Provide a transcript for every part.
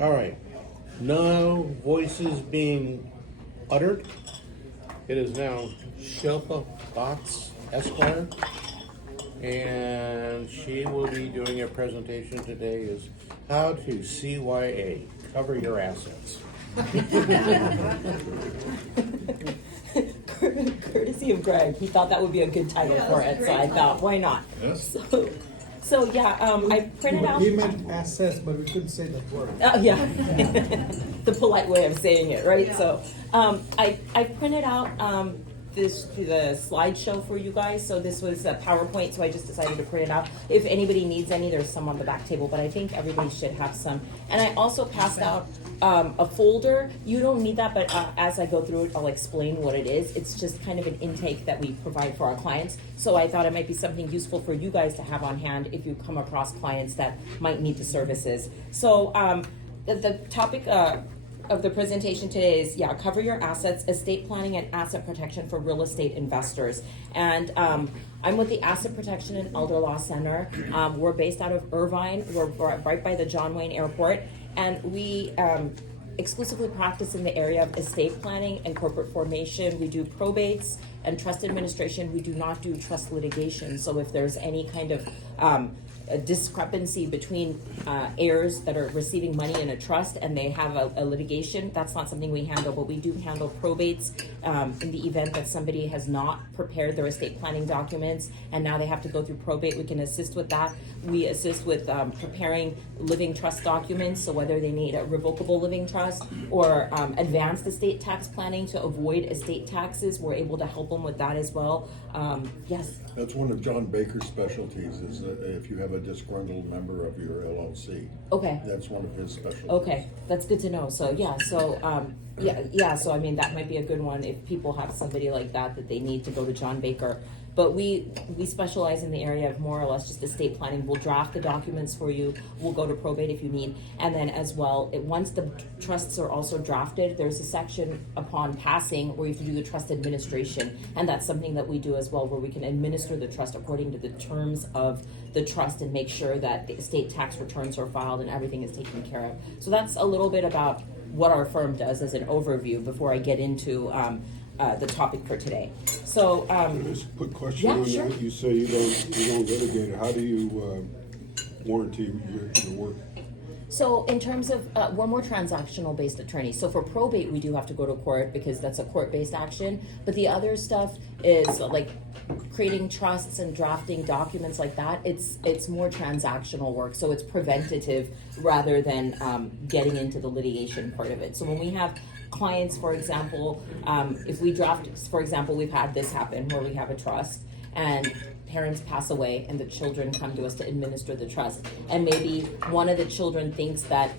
All right. No voices being uttered. It is now Shilpa Bhatt, Esquire, and she will be doing a presentation today is how to CYA, cover your assets. Courtesy of Greg, he thought that would be a good title for it, so I thought, why not? Yes. So yeah, I printed out. We meant assess, but we couldn't say that word. Yeah, the polite way of saying it, right? So I printed out the slideshow for you guys. So this was a PowerPoint, so I just decided to print it out. If anybody needs any, there's some on the back table, but I think everybody should have some. And I also passed out a folder. You don't need that, but as I go through it, I'll explain what it is. It's just kind of an intake that we provide for our clients. So I thought it might be something useful for you guys to have on hand if you come across clients that might need the services. So the topic of the presentation today is, cover your assets, estate planning and asset protection for real estate investors. And I'm with the Asset Protection and Elder Law Center. We're based out of Irvine. We're right by the John Wayne Airport. And we exclusively practice in the area of estate planning and corporate formation. We do probates and trust administration. We do not do trust litigation. So if there's any kind of a discrepancy between heirs that are receiving money in a trust and they have a litigation, that's not something we handle, but we do handle probates in the event that somebody has not prepared their estate planning documents and now they have to go through probate. We can assist with that. We assist with preparing living trust documents, so whether they need a revocable living trust or advanced estate tax planning to avoid estate taxes, we're able to help them with that as well. Yes? That's one of John Baker's specialties, is if you have a disgruntled member of your LLC. Okay. That's one of his specialties. Okay, that's good to know. So so I mean, that might be a good one if people have somebody like that they need to go to John Baker. But we specialize in the area of more or less just estate planning. We'll draft the documents for you. We'll go to probate if you need. And then as well, once the trusts are also drafted, there's a section upon passing where you have to do the trust administration. And that's something that we do as well, where we can administer the trust according to the terms of the trust and make sure that the estate tax returns are filed and everything is taken care of. So that's a little bit about what our firm does as an overview before I get into the topic for today. So Just a quick question yeah, on sure. that. You say you don't litigate it. How do you warranty your work? So in terms of, we're more transactional based attorneys. So for probate, we do have to go to court because that's a court-based action. But the other stuff is like creating trusts and drafting documents like that. It's more transactional work. So it's preventative rather than getting into the litigation part of it. So when we have clients, for example, if we draft, for example, we've had this happen where we have a trust and parents pass away and the children come to us to administer the trust. And maybe one of the children thinks that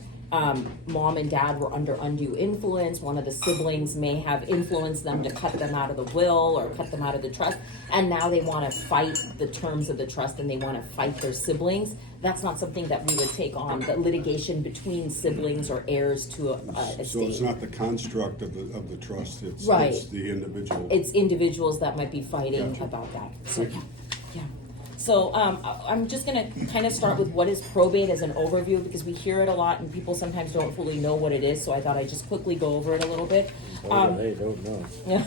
mom and dad were under undue influence. One of the siblings may have influenced them to cut them out of the will or cut them out of the trust. And now they want to fight the terms of the trust and they want to fight their siblings. That's not something that we would take on, the litigation between siblings or heirs to a estate. So it's not the construct of the trust. It's Right. It's the individual. It's individuals that might be fighting Gotcha. about that. So yeah. So I'm just going to kind of start with what is probate as an overview because we hear it a lot and people sometimes don't fully know what it is. So I thought I'd just quickly go over it a little bit. They don't know. Yeah.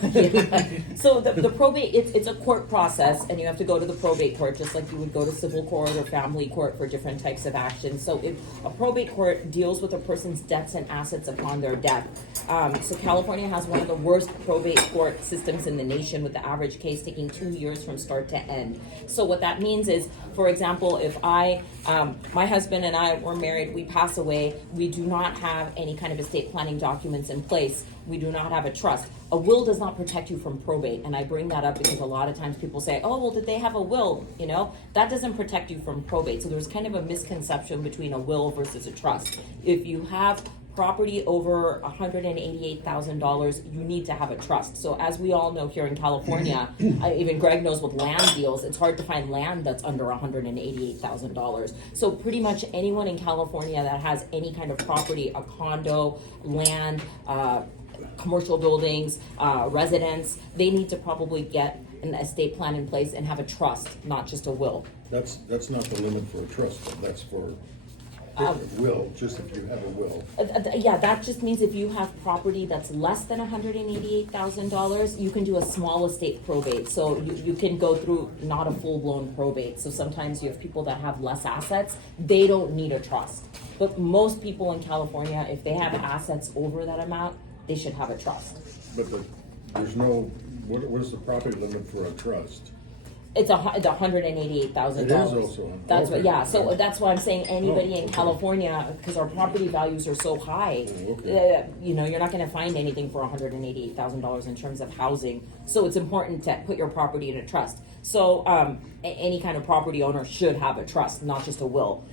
So the probate, it's a court process and you have to go to the probate court just like you would go to civil court or family court for different types of actions. So if a probate court deals with a person's debts and assets upon their death. So California has one of the worst probate court systems in the nation with the average case taking 2 years from start to end. So what that means is, for example, if my husband and I were married, we pass away, we do not have any kind of estate planning documents in place. We do not have a trust. A will does not protect you from probate. And I bring that up because a lot of times people say, oh, well, did they have a will? You know, that doesn't protect you from probate. So there's kind of a misconception between a will versus a trust. If you have property over $188,000, you need to have a trust. So as we all know here in California, even Greg knows with land deals, it's hard to find land that's under $188,000. So pretty much anyone in California that has any kind of property, a condo, land, commercial buildings, residence, they need to probably get an estate plan in place and have a trust, not just a will. That's not the limit for a trust, though. That's for Will, just if you have a will. Yeah, that just means if you have property that's less than $188,000, you can do a small estate probate. So you can go through not a full-blown probate. So sometimes you have people that have less assets, they don't need a trust. But most people in California, if they have assets over that amount, they should have a trust. But there's no, what is the property limit for a trust? It's $188,000. It is also. That's what, okay. yeah. So that's why I'm saying anybody in okay. California, because our property values are so high, Okay. you know, you're not going to find anything for $188,000 in terms of housing. So it's important to put your property in a trust. So any kind of property owner should have a trust, not just a will.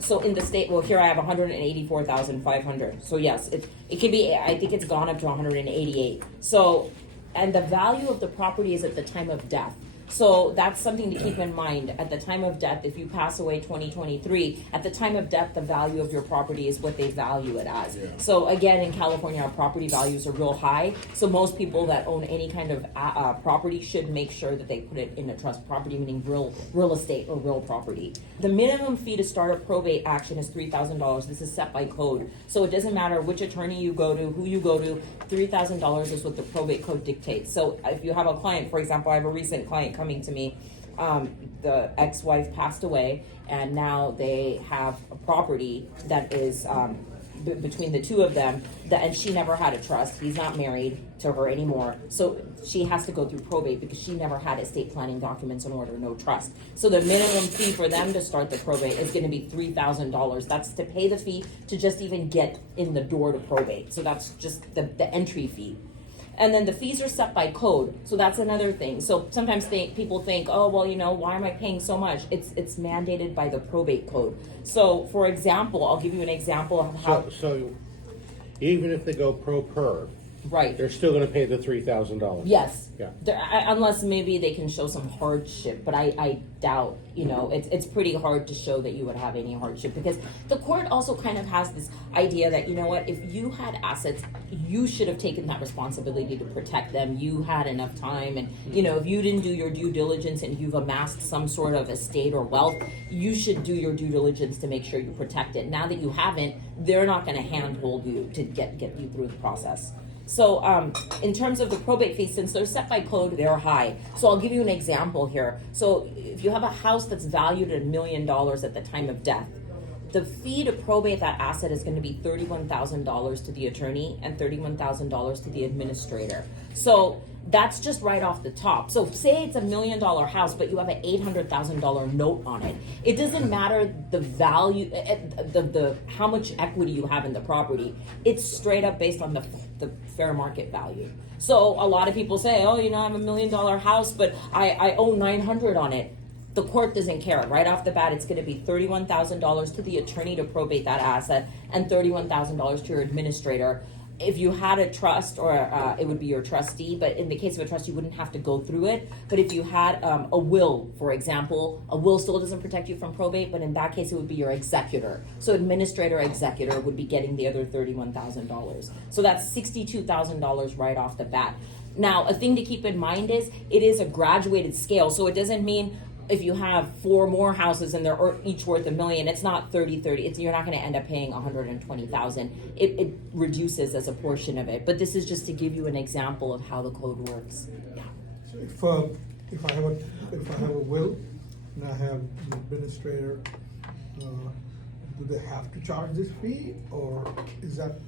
So in the state, well, here I have 184,500. So yes, it can be. I think it's gone up to 188. So, and the value of the property is at the time of death. So that's something to keep in mind. At the time of death, if you pass away 2023, at the time of death, the value of your property is what they value it as. Yeah. So again, in California, our property values are real high. So most people that own any kind of property should make sure that they put it in a trust property, meaning real estate or real property. The minimum fee to start a probate action is $3,000. This is set by code. So it doesn't matter which attorney you go to, who you go to, $3,000 is what the probate code dictates. So if you have a client, for example, I have a recent client coming to me, the ex-wife passed away, and now they have a property that is between the two of them, and she never had a trust. He's not married to her anymore, so she has to go through probate because she never had estate planning documents in order, no trust. So the minimum fee for them to start the probate is going to be $3,000. That's to pay the fee to just even get in the door to probate. So that's just the entry fee. And then the fees are set by code, so that's another thing. So sometimes people think, oh, well, you know, why am I paying so much? It's mandated by the probate code. So, for example, I'll give you an example of how. So even if they go pro per, Right. they're still going to pay the $3,000. Yes. Yeah. Unless maybe they can show some hardship, but I doubt, you know, it's pretty hard to show that you would have any hardship, because the court also kind of has this idea that, you know what, if you had assets, you should have taken that responsibility to protect them. You had enough time, and, you know, if you didn't do your due diligence and you've amassed some sort of estate or wealth, you should do your due diligence to make sure you protect it. Now that you haven't, they're not going to handhold you to get you through the process. So in terms of the probate fees, since they're set by code, they're high. So I'll give you an example here. So if you have a house that's valued at $1 million at the time of death, the fee to probate that asset is going to be $31,000 to the attorney and $31,000 to the administrator. So that's just right off the top. So say it's $1 million house, but you have an $800,000 note on it. It doesn't matter the value, the how much equity you have in the property. It's straight up based on the fair market value. So a lot of people say, oh, you know, I have $1 million house, but I owe $900 on it. The court doesn't care. Right off the bat, it's going to be $31,000 to the attorney to probate that asset and $31,000 to your administrator. If you had a trust, or it would be your trustee, but in the case of a trust, you wouldn't have to go through it. But if you had a will, for example, a will still doesn't protect you from probate, but in that case, it would be your executor. So administrator, executor would be getting the other $31,000. So that's $62,000 right off the bat. Now, a thing to keep in mind is it is a graduated scale, so it doesn't mean if you have 4 more houses and they're each worth $1 million, it's not 30-30. You're not going to end up paying $120,000. It reduces as a portion of it. But this is just to give you an example of how the code works. Yeah. So if I have a will and I have an administrator, do they have to charge this fee, or is that?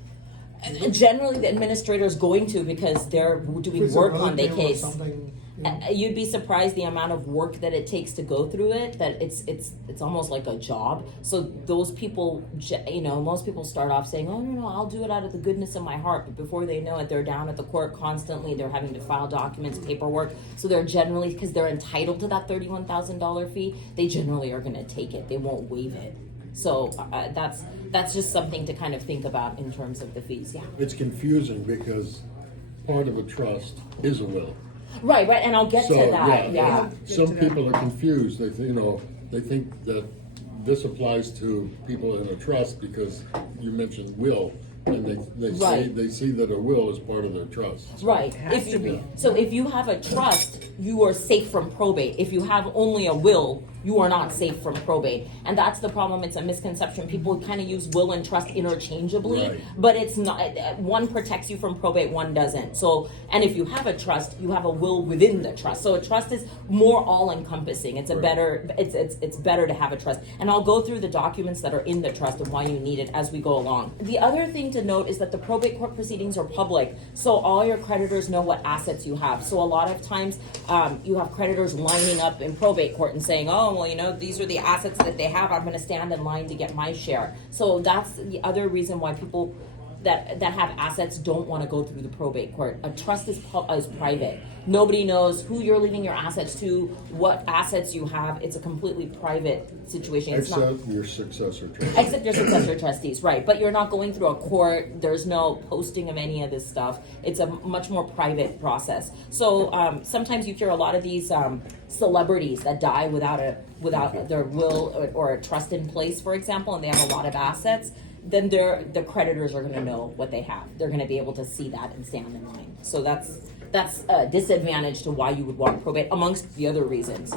Generally, the administrator is going to, because they're doing Is it work on their relative or case. something, you know? You'd be surprised the amount of work that it takes to go through it, that it's almost like a job. So those people, you know, most people start off saying, oh, no, I'll do it out of the goodness of my heart. But before they know it, they're down at the court constantly. They're having to file documents, paperwork. So they're generally, because they're entitled to that $31,000 fee, they generally are going to take it. They won't waive it. So that's just something to kind of think about in terms of the fees. Yeah. It's confusing because part of a trust is a will. Right, and I'll get to that. Yeah. Some people are confused. They think that this applies to people in a trust because you mentioned will, and they see that a will is part of their trust. Right. So if you have a trust, you are safe from probate. If you have only a will, you are not safe from probate. And that's the problem. It's a misconception. People kind of use will and trust interchangeably, Right. but it's not. One protects you from probate, one doesn't. So, and if you have a trust, you have a will within the trust. So a trust is more all-encompassing. It's a Right. better. It's better to have a trust. And I'll go through the documents that are in the trust and why you need it as we go along. The other thing to note is that the probate court proceedings are public, so all your creditors know what assets you have. So a lot of times, you have creditors lining up in probate court and saying, "Oh, well, you know, these are the assets that they have. I'm going to stand in line to get my share." So that's the other reason why people that have assets don't want to go through the probate court. A trust is private. Nobody knows who you're leaving your assets to, what assets you have. It's a completely private situation. It's not, Except your successor trustee. except your successor trustees, right? But you're not going through a court. There's no posting of any of this stuff. It's a much more private process. So sometimes you hear a lot of these celebrities that die without their will or a trust in place, for example, and they have a lot of assets. Then the creditors are going to know what they have. They're going to be able to see that and stand in line. So that's a disadvantage to why you would want probate, amongst the other reasons.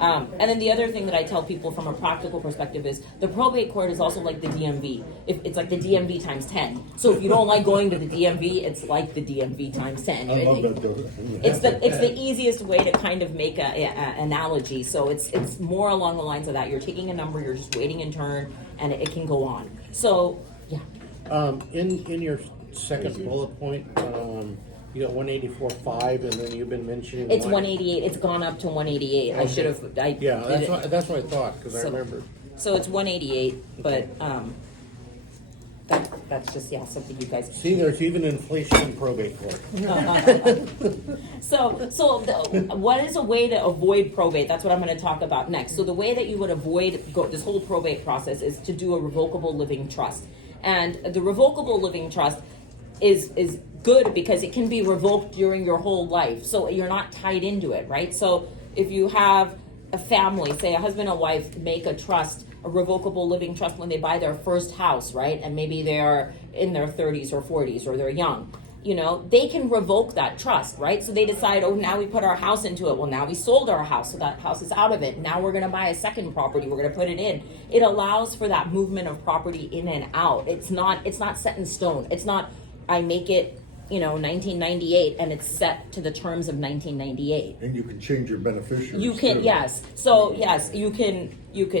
And then the other thing that I tell people from a practical perspective is the probate court is also like the DMV. It's like the DMV times 10. So if you don't like going to the DMV, it's like the DMV times 10. I love that though. It's the easiest way to kind of make a analogy. So it's more along the lines of that. You're taking a number, you're just waiting in turn, and it can go on. So yeah. In your second bullet point, you got 184.5, and then you've been mentioning It's 188. It's gone up to 188. I should have. Yeah, that's what I thought, because I remember. So it's 188, but that's just something you guys. See, there's even inflation in probate court. What is a way to avoid probate? That's what I'm going to talk about next. So the way that you would avoid this whole probate process is to do a revocable living trust, and the revocable living trust is good because it can be revoked during your whole life, so you're not tied into it, right? So if you have a family, say a husband and wife, make a trust, a revocable living trust when they buy their first house, right? And maybe they're in their 30s or 40s or they're young, they can revoke that trust, right? So they decide, oh, now we put our house into it. Well, now we sold our house, so that house is out of it. Now we're going to buy a second property. We're going to put it in. It allows for that movement of property in and out. It's not set in stone. It's not, I make it 1998, and it's set to the terms of 1998. And you can change your beneficiaries. You can, too. yes. So yes, you can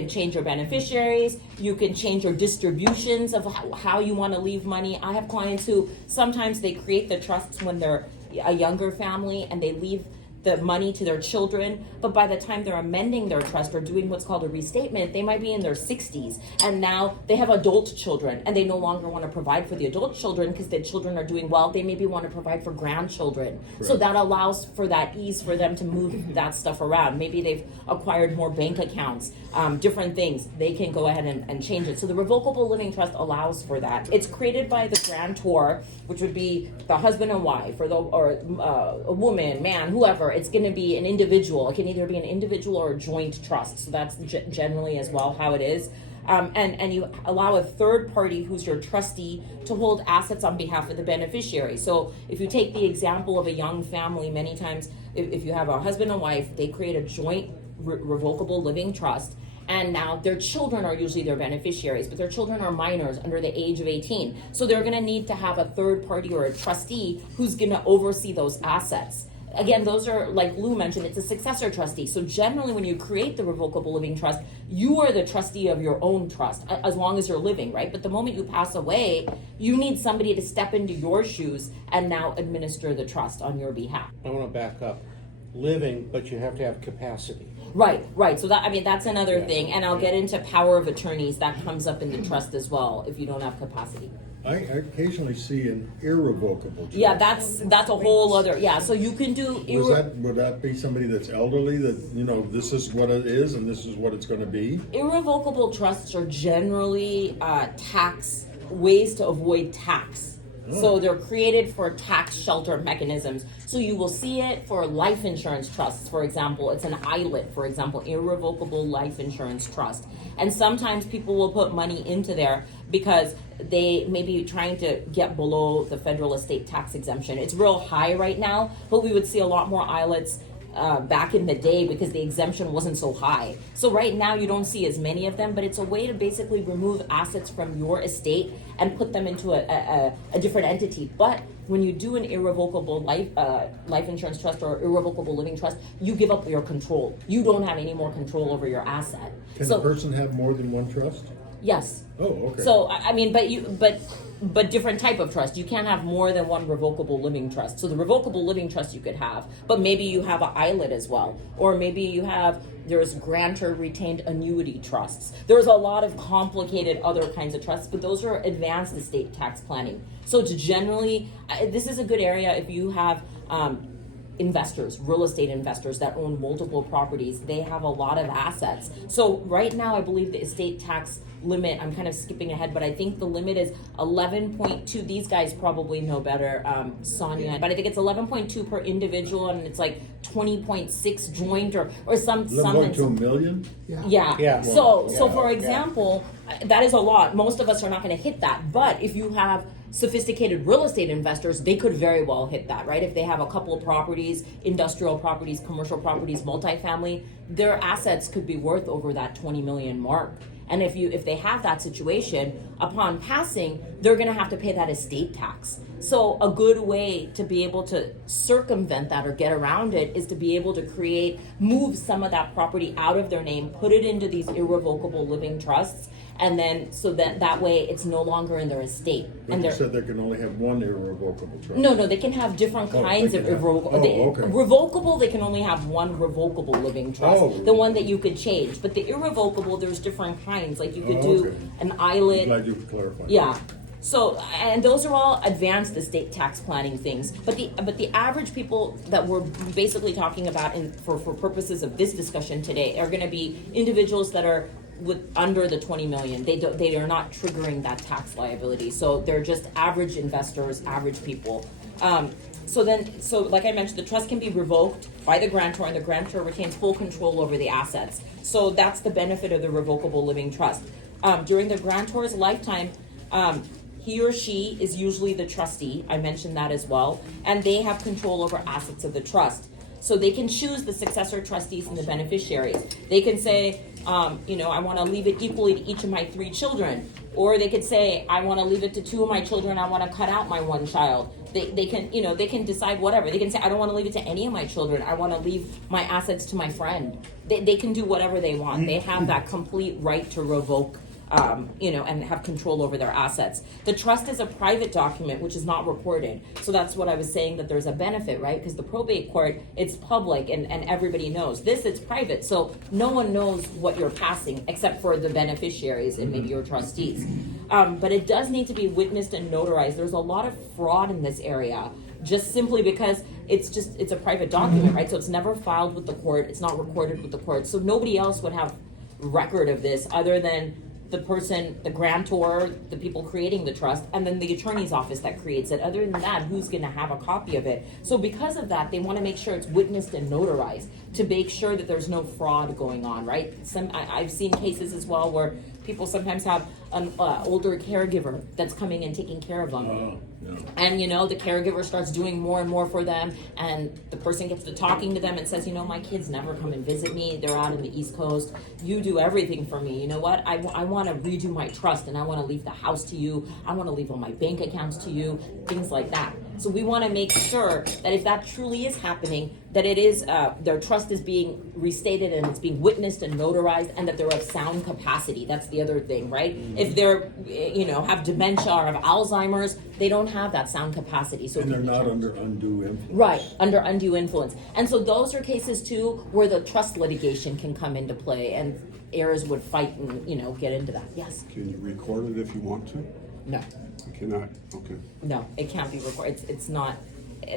change your beneficiaries. You can change your distributions of how you want to leave money. I have clients who sometimes they create the trusts when they're a younger family and they leave the money to their children, but by the time they're amending their trust or doing what's called a restatement, they might be in their 60s, and now they have adult children, and they no longer want to provide for the adult children because the children are doing well. They maybe want to provide for grandchildren. Right. So that allows for that ease for them to move that stuff around. Maybe they've acquired more bank accounts, different things. They can go ahead and change it. So the revocable living trust allows for that. It's created by the grantor, which would be the husband and wife, or a woman, man, whoever. It's going to be an individual. It can either be an individual or a joint trust. So that's generally as well how it is. And you allow a third party who's your trustee to hold assets on behalf of the beneficiary. So if you take the example of a young family, many times if you have a husband and wife, they create a joint revocable living trust. And now their children are usually their beneficiaries, but their children are minors under the age of 18. So they're going to need to have a third party or a trustee who's going to oversee those assets. Again, those are, like Lou mentioned, it's a successor trustee. So generally when you create the revocable living trust, you are the trustee of your own trust, as long as you're living, right? But the moment you pass away, you need somebody to step into your shoes and now administer the trust on your behalf. I want to back up. Living, but you have to have capacity. Right. So that's another thing. And I'll get into power of attorneys. That comes up in the trust as well if you don't have capacity. I occasionally see an irrevocable trust. Yeah, that's a whole other, so you can do... Would that be somebody that's elderly that, this is what it is and this is what it's going to be? Irrevocable trusts are generally ways to avoid tax. So they're created for tax shelter mechanisms. So you will see it for life insurance trusts, for example. It's an ILIT, for example, irrevocable life insurance trust. And sometimes people will put money into there because they may be trying to get below the federal estate tax exemption. It's real high right now, but we would see a lot more ILITs back in the day because the exemption wasn't so high. So right now you don't see as many of them, but it's a way to basically remove assets from your estate and put them into a different entity. But when you do an irrevocable life insurance trust or irrevocable living trust, you give up your control. You don't have any more control over your asset. Can a person have more than one trust? Yes. Oh, okay. So I mean, but different type of trust. You can't have more than one revocable living trust. So the revocable living trust you could have, but maybe you have an ILIT as well, or maybe there's grantor retained annuity trusts. There's a lot of complicated other kinds of trusts, but those are advanced estate tax planning. So it's generally, this is a good area if you have investors, real estate investors that own multiple properties. They have a lot of assets. So right now, I believe the estate tax limit, I'm kind of skipping ahead, but I think the limit is 11.2. These guys probably know better, Sonia, but I think it's 11.2 per individual, and it's like 20.6 joint or some. 11.2 million? Yeah. Yeah. So for example, that is a lot. Most of us are not going to hit that. But if you have sophisticated real estate investors, they could very well hit that, right? If they have a couple of properties, industrial properties, commercial properties, multifamily, their assets could be worth over that 20 million mark. And if they have that situation, upon passing, they're going to have to pay that estate tax. So a good way to be able to circumvent that or get around it is to be able to move some of that property out of their name, put it into these irrevocable living trusts, and then so that way it's no longer in their estate. But you said they can only have one irrevocable trust. No, they can have different kinds of irrevocable. Okay. Revocable, they can only have one revocable living trust, Oh. the one that you could change. But the irrevocable, there's different kinds. Like you could do Okay. an I'm ILIT. glad you clarified. Yeah. So, and those are all advanced estate tax planning things. But the average people that we're basically talking about for purposes of this discussion today are going to be individuals that are under the 20 million. They are not triggering that tax liability. So they're just average investors, average people. So like I mentioned, the trust can be revoked by the grantor, and the grantor retains full control over the assets. So that's the benefit of the revocable living trust. During the grantor's lifetime, he or she is usually the trustee. I mentioned that as well. And they have control over assets of the trust. So they can choose the successor trustees and the beneficiaries. They can say, I want to leave it equally to each of my 3 children. Or they could say, I want to leave it to 2 of my children. I want to cut out my 1 child. They can decide whatever. They can say, I don't want to leave it to any of my children. I want to leave my assets to my friend. They can do whatever they want. They have that complete right to revoke and have control over their assets. The trust is a private document, which is not reported. So that's what I was saying, that there's a benefit, right? Because the probate court, it's public and everybody knows. This, it's private. So no one knows what you're passing except for the beneficiaries and maybe your trustees. But it does need to be witnessed and notarized. There's a lot of fraud in this area, just simply because it's a private document, right? So it's never filed with the court. It's not recorded with the court. So nobody else would have record of this other than the person, the grantor, the people creating the trust, and then the attorney's office that creates it. Other than that, who's going to have a copy of it? So because of that, they want to make sure it's witnessed and notarized to make sure that there's no fraud going on, right? I've seen cases as well where people sometimes have an older caregiver that's coming and taking care of them. Yeah. And the caregiver starts doing more and more for them, and the person gets to talking to them and says, my kids never come and visit me. They're out in the East Coast. You do everything for me. You know what? I want to redo my trust, and I want to leave the house to you. I want to leave all my bank accounts to you, things like that. So we want to make sure that if that truly is happening, that it is their trust is being restated and it's being witnessed and notarized, and that they're of sound capacity. That's the other thing, right? Mm-hmm. If they're have dementia or have Alzheimer's, they don't have that sound capacity. So and they're not under undue influence. Right, under undue influence. And so those are cases too where the trust litigation can come into play, and heirs would fight and get into that. Yes. Can you record it if you want to? No. You cannot. Okay. No, it can't be recorded. It's not.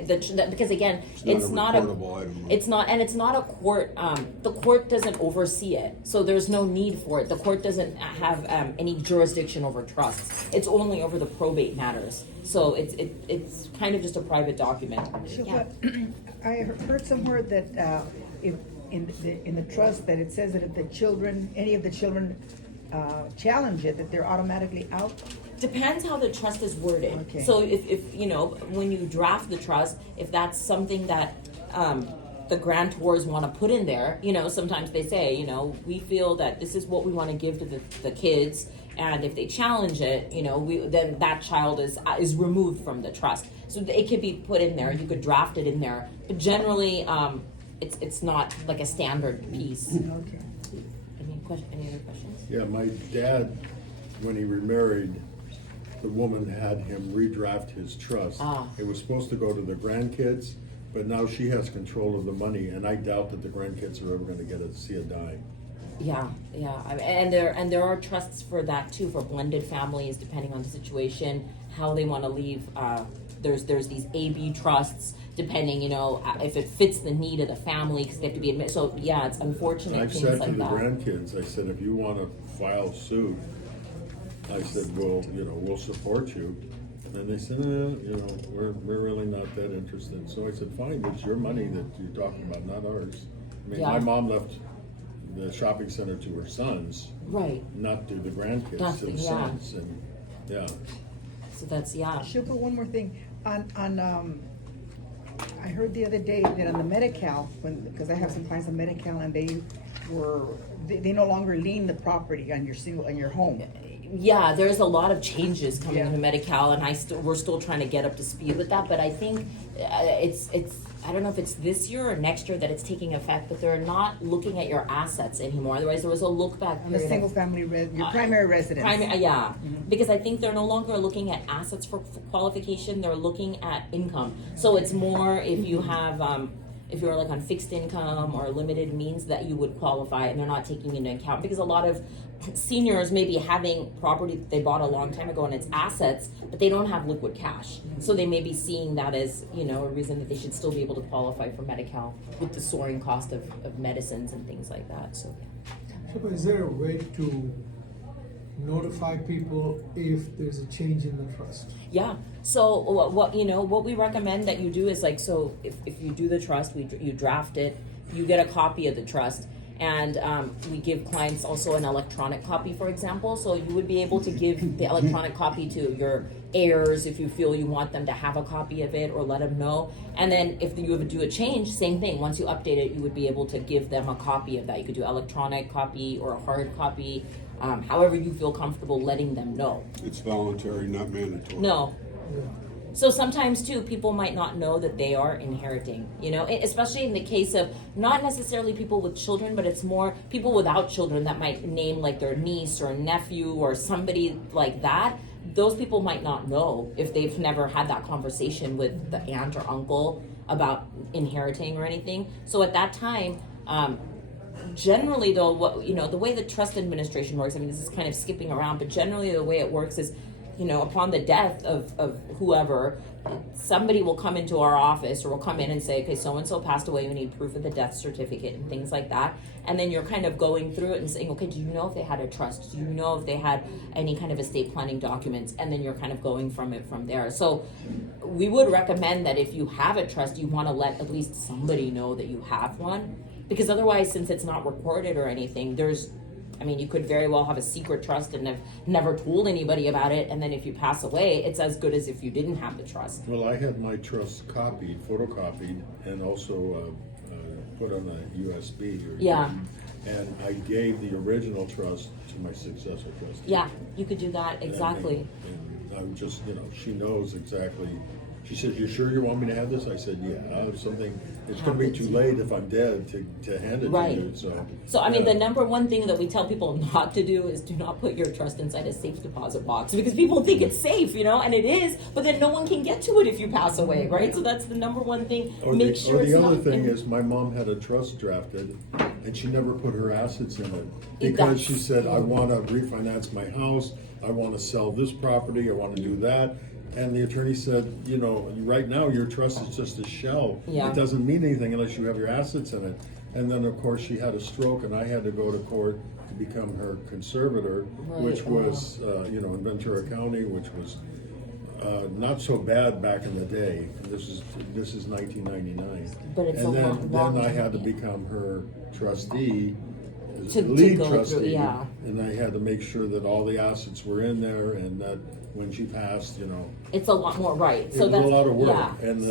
Because again, It's not a recordable item. It's not, and it's not a court. The court doesn't oversee it, so there's no need for it. The court doesn't have any jurisdiction over trusts. It's only over the probate matters. So it's kind of just a private document. Shilpa, I heard somewhere that if in the trust that it says that if any of the children challenge it, that they're automatically out. Depends how the trust is worded. Okay. So if when you draft the trust, if that's something that the grantors want to put in there. You know, sometimes they say, you know, we feel that this is what we want to give to the kids, and if they challenge it, you know, then that child is removed from the trust. So it could be put in there. You could draft it in there, but generally, it's not like a standard piece. Okay. Any other questions? Yeah, my dad, when he remarried, the woman had him redraft his trust. Ah. It was supposed to go to the grandkids, but now she has control of the money, and I doubt that the grandkids are ever gonna get to see a dime. Yeah, and there are trusts for that too, for blended families, depending on the situation, how they want to leave. There's these AB trusts, depending, you know, if it fits the need of the family, because they have to be admitted. So yeah, it's unfortunate I've things said like to the that. grandkids, I said, if you wanna file suit, I said, we'll support you. And they said, you know, we're really not that interested. So I said, fine, it's your money that you're talking about, not ours. I mean, Yeah. my mom left the shopping center to her sons, Right. not to the grandkids, Not to the yeah. sons, and, yeah. So that's Shilpa, one more thing, I heard the other day that on the Medi-Cal, because I have some clients on Medi-Cal, and they no longer lien the property on your home. Yeah, there's a lot of changes coming Yeah. into Medi-Cal, and we're still trying to get up to speed with that. But I think it's I don't know if it's this year or next year that it's taking effect, but they're not looking at your assets anymore. Otherwise, there was a look back On the period of- single family, your primary residence. Yeah, because I think they're no longer looking at assets for qualification, they're looking at income. So it's more if you have, if you're like on fixed income or limited means that you would qualify, and they're not taking into account, because a lot of seniors may be having property that they bought a long time ago and it's assets, but they don't have liquid cash. So they may be seeing that as, you know, a reason that they should still be able to qualify for Medi-Cal with the soaring cost of medicines and things like that, so. Shilpa, is there a way to notify people if there's a change in the trust? Yeah. So what we recommend that you do is like, so if you do the trust, you draft it, you get a copy of the trust, and we give clients also an electronic copy, for example. So you would be able to give the electronic copy to your heirs if you feel you want them to have a copy of it, or let them know. And then if you ever do a change, same thing. Once you update it, you would be able to give them a copy of that. You could do electronic copy or a hard copy, however you feel comfortable letting them know. It's voluntary, not mandatory. No. Yeah. So sometimes too, people might not know that they are inheriting, you know, especially in the case of not necessarily people with children, but it's more people without children that might name like their niece or nephew or somebody like that. Those people might not know if they've never had that conversation with the aunt or uncle about inheriting or anything. So at that time, generally though, the way the trust administration works, I mean, this is kind of skipping around, but generally the way it works is, you know, upon the death of whoever, somebody will come into our office or will come in and say, okay, so-and-so passed away, we need proof of the death certificate and things like that. And then you're kind of going through it and saying, okay, do you know if they had a trust? Do you know if they had any kind of estate planning documents? And then you're kind of going from there. So we would recommend that if you have a trust, you want to let at least somebody know that you have one. Because otherwise, since it's not recorded or anything, you could very well have a secret trust and have never told anybody about it, and then if you pass away, it's as good as if you didn't have the trust. Well, I had my trust copied, photocopied, and also put on a USB. Yeah. And I gave the original trust to my successor trustee. Yeah, you could do that, exactly. And I'm just, she knows exactly. She said, "You sure you want me to have this?" I said, "Yeah. It's going to be too late if I'm dead to hand it Right. to you." So, the number one thing that we tell people not to do is do not put your trust inside a safe deposit box, because people think it's safe, and it is, but then no one can get to it if you pass away, right? So that's the number one thing. Make sure it's the not other thing in- is, my mom had a trust drafted, and she never put her assets in it It because does. she said, "I want to refinance my house. I want to sell this property. I want to do that." And the attorney said, right now your trust is just a shell. Yeah. It doesn't mean anything unless you have your assets in it. And then, of course, she had a stroke, and I had to go to court to become her conservator, Right. which was, in Ventura County, which was not so bad back in the day. This is 1999. But it's and a then, long then I had to time. become her trustee, To lead go- trustee, yeah. and I had to make sure that all the assets were in there, and that when she passed, It's a lot more, right? it So was that's a lot of work. yeah. And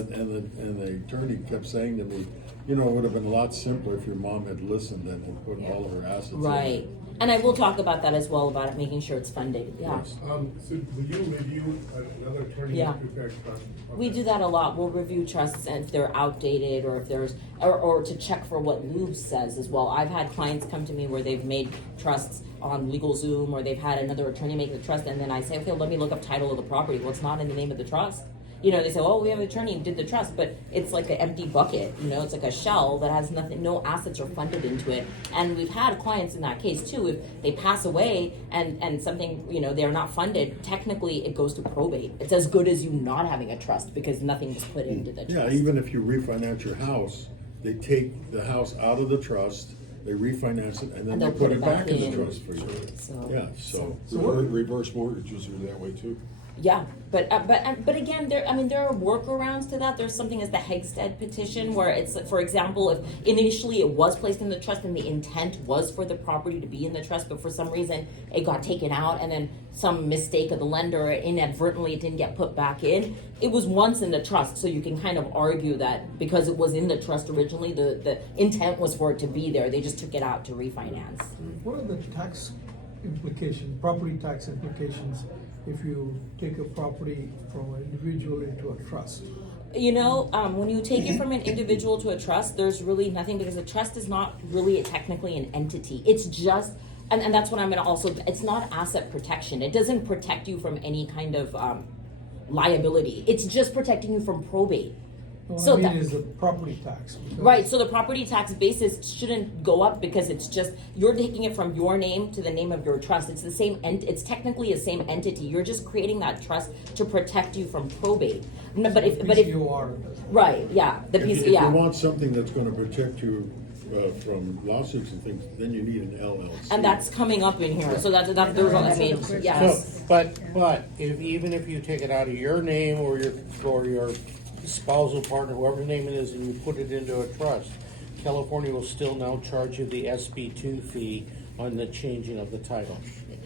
the attorney kept saying to me, it would have been a lot simpler if your mom had listened and had put all of her assets in there. Right. And I will talk about that as well, about it, making sure it's funded, yeah. Yes. So will you review another attorney Yeah. prepared trust? We do that a lot. We'll review trusts and if they're outdated or if there's, or to check for what Lube says as well. I've had clients come to me where they've made trusts on LegalZoom or they've had another attorney make the trust and then I say, okay, let me look up title of the property. Well, it's not in the name of the trust. They say, oh, we have an attorney who did the trust, but it's like an empty bucket, it's like a shell that has nothing, no assets are funded into it. And we've had clients in that case too, if they pass away and something, they're not funded, technically it goes to probate. It's as good as you not having a trust because nothing was put into the trust. Yeah, even if you refinance your house, they take the house out of the trust, they refinance it, and then they put it back in the trust for you. So- Yeah, so. Reverse mortgages are that way too. Yeah, but again, there are workarounds to that. There's something as the Hegstead petition where it's, for example, if initially it was placed in the trust and the intent was for the property to be in the trust, but for some reason it got taken out and then some mistake of the lender inadvertently it didn't get put back in. It was once in the trust, so you can kind of argue that because it was in the trust originally, the intent was for it to be there. They just took it out to refinance. What are the tax implications, property tax implications, if you take a property from an individual into a trust? When you take it from an individual to a trust, there's really nothing because a trust is not really technically an entity. It's just, and that's what I'm going to also, it's not asset protection. It doesn't protect you from any kind of liability. It's just protecting you from probate. What I mean is the property tax. because- Right, so the property tax basis shouldn't go up because it's just, you're taking it from your name to the name of your trust. It's the same, it's technically the same entity. You're just creating that trust to protect you from probate. No, but if, PCOR. right, yeah, the If piece, you yeah. want something that's gonna protect you from lawsuits and things, then you need an LLC. And that's coming up in here, so there's, So, yes. but even if you take it out of your name or your spousal partner, whoever's name it is, and you put it into a trust, California will still now charge you the SB2 fee on the changing of the title.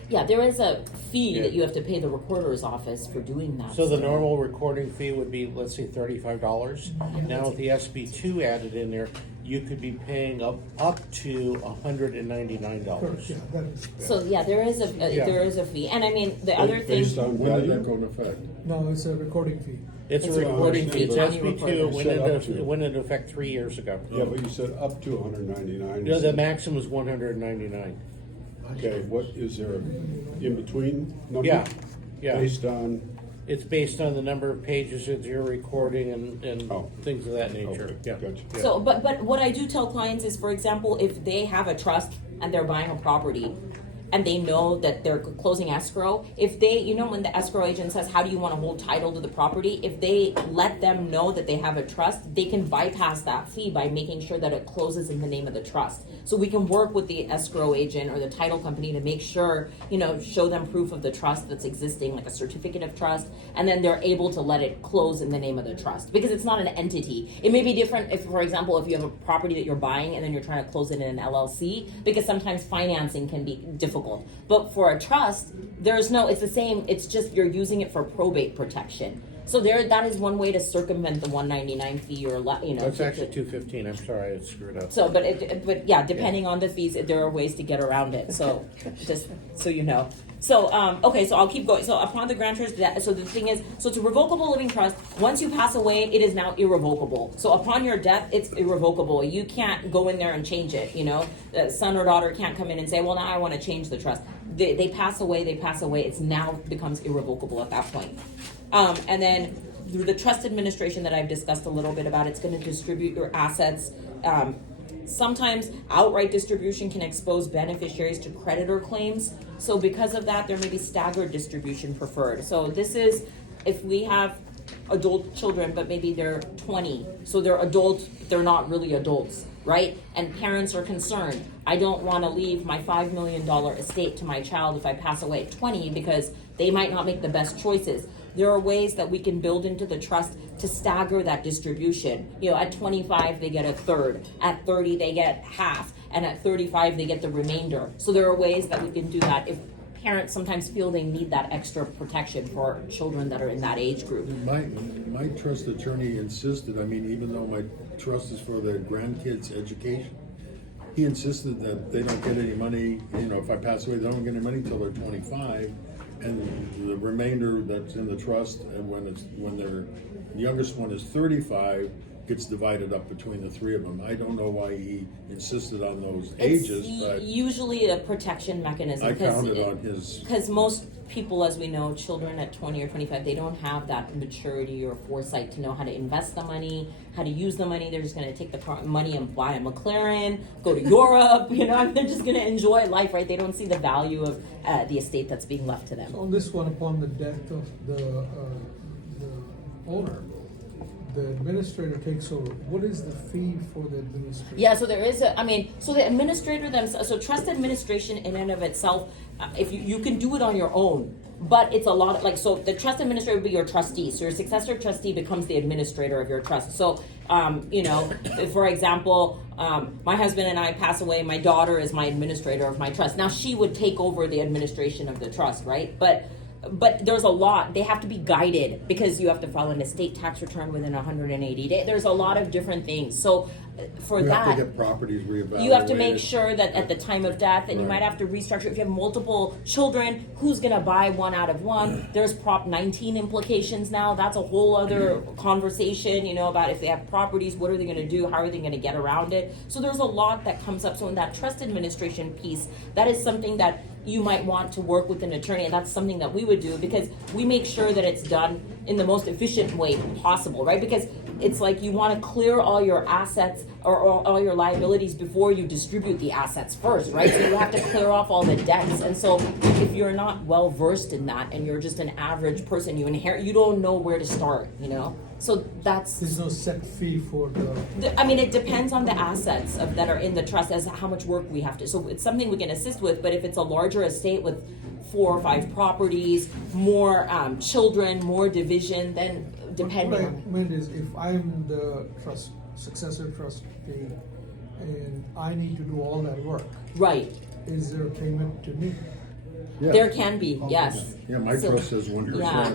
Yeah, there is a fee Yeah. that you have to pay the recorder's office for doing that. So the normal recording fee would be, let's say, $35. Now with the SB2 added in there, you could be paying up to $199. Yeah, that is, So, yeah, there is a fee, and I mean, the other thing. Based on When did value? that go into effect? no, it's a recording fee. It's It's a a recording recording fee. fee, It's annual SB2, recording. it went into effect 3 years ago. Yeah, but you said up to 199. No, the maximum is 199. Okay, what, is there a in-between number? Yeah, yeah. Based on, It's based on the number of pages that you're recording and Oh. things of that nature. okay, Yeah. gotcha. Yeah. So, but what I do tell clients is, for example, if they have a trust and they're buying a property and they know that they're closing escrow, if they, when the escrow agent says, how do you want to hold title to the property? If they let them know that they have a trust, they can bypass that fee by making sure that it closes in the name of the trust. So we can work with the escrow agent or the title company to make sure, show them proof of the trust that's existing, like a certificate of trust, and then they're able to let it close in the name of the trust because it's not an entity. It may be different if, for example, if you have a property that you're buying and then you're trying to close it in an LLC, because sometimes financing can be difficult. But for a trust, it's the same, it's just you're using it for probate protection. So that is one way to circumvent the $199 fee or, That's actually $215. I'm sorry, I screwed up. So, but yeah, depending on the fees, there are ways to get around it. So, just so you know. So, okay, so I'll keep going. So, upon the grantor's death, so the thing is, so it's a revocable living trust. Once you pass away, it is now irrevocable. So, upon your death, it's irrevocable. You can't go in there and change it. The son or daughter can't come in and say, well, now I want to change the trust. They pass away. It's now becomes irrevocable at that point. And then through the trust administration that I've discussed a little bit about, it's going to distribute your assets. Sometimes outright distribution can expose beneficiaries to creditor claims. So because of that, there may be staggered distribution preferred. So this is if we have adult children, but maybe they're 20. So they're adults, they're not really adults, right? And parents are concerned. I don't want to leave my $5 million estate to my child if I pass away at 20 because they might not make the best choices. There are ways that we can build into the trust to stagger that distribution. At 25, they get a third. At 30, they get half. And at 35, they get the remainder. So there are ways that we can do that if parents sometimes feel they need that extra protection for children that are in that age group. My trust attorney insisted, I mean, even though my trust is for their grandkids' education, he insisted that they don't get any money, you know, if I pass away, they don't get any money till they're 25, and the remainder that's in the trust, and when their youngest one is 35, gets divided up between the three of them. I don't know why he insisted on those ages, but Usually a protection mechanism. I counted on his. Because most people, as we know, children at 20 or 25, they don't have that maturity or foresight to know how to invest the money, how to use the money. They're just going to take the money and buy a McLaren, go to Europe, you know, and they're just going to enjoy life, right? They don't see the value of the estate that's being left to them. On this one, upon the death of the owner, the administrator takes over. What is the fee for the administrator? Yeah, so there is so the administrator themselves, so trust administration in and of itself, if you can do it on your own, but it's a lot of, so the trust administrator would be your trustee. So your successor trustee becomes the administrator of your trust. So, for example, my husband and I pass away, my daughter is my administrator of my trust. Now she would take over the administration of the trust, right? But there's a lot. They have to be guided because you have to file an estate tax return within 180 days. There's a lot of different things. So for You that, have to get properties reevaluated. you have to make sure that at the time of death, and you might have to restructure. If you have multiple children, who's going to buy one out of one? There's Prop 19 implications now. That's a whole other conversation, about if they have properties, what are they going to do? How are they going to get around it? So there's a lot that comes up. So in that trust administration piece, that is something that you might want to work with an attorney, and that's something that we would do because we make sure that it's done in the most efficient way possible, right? Because it's like you want to clear all your assets or all your liabilities before you distribute the assets first, right? So you have to clear off all the debts. And so if you're not well versed in that and you're just an average person, you don't know where to start, So that's... There's no set fee for the... it depends on the assets that are in the trust as how much work we have to... So it's something we can assist with, but if it's a larger estate with 4 or 5 properties, more children, more division, then depending What I on... meant is if I'm the successor trustee and I need to do all that work, Right. is there a payment to me? Yeah. There can be, yes. Yeah, my So- trust says 1% Yeah.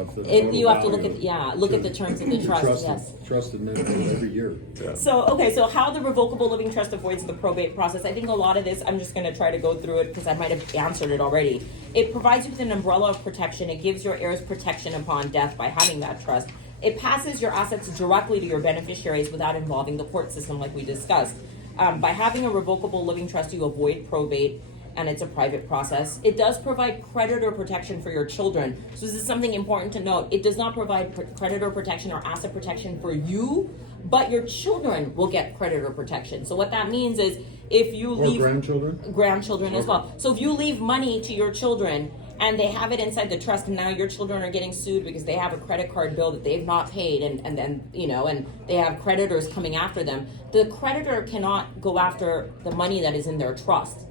of the You have to look value at, look at the terms of the trust, yes. Trust administered every year. So how the revocable living trust avoids the probate process. I think a lot of this, I'm just going to try to go through it because I might have answered it already. It provides you with an umbrella of protection. It gives your heirs protection upon death by having that trust. It passes your assets directly to your beneficiaries without involving the court system like we discussed. By having a revocable living trust, you avoid probate, and it's a private process. It does provide creditor protection for your children. So this is something important to note. It does not provide creditor protection or asset protection for you, but your children will get creditor protection. So what that means is if you leave... Grandchildren as well. So if you leave money to your children and they have it inside the trust and now your children are getting sued because they have a credit card bill that they've not paid and then, and they have creditors coming after them, the creditor cannot go after the money that is in their trust.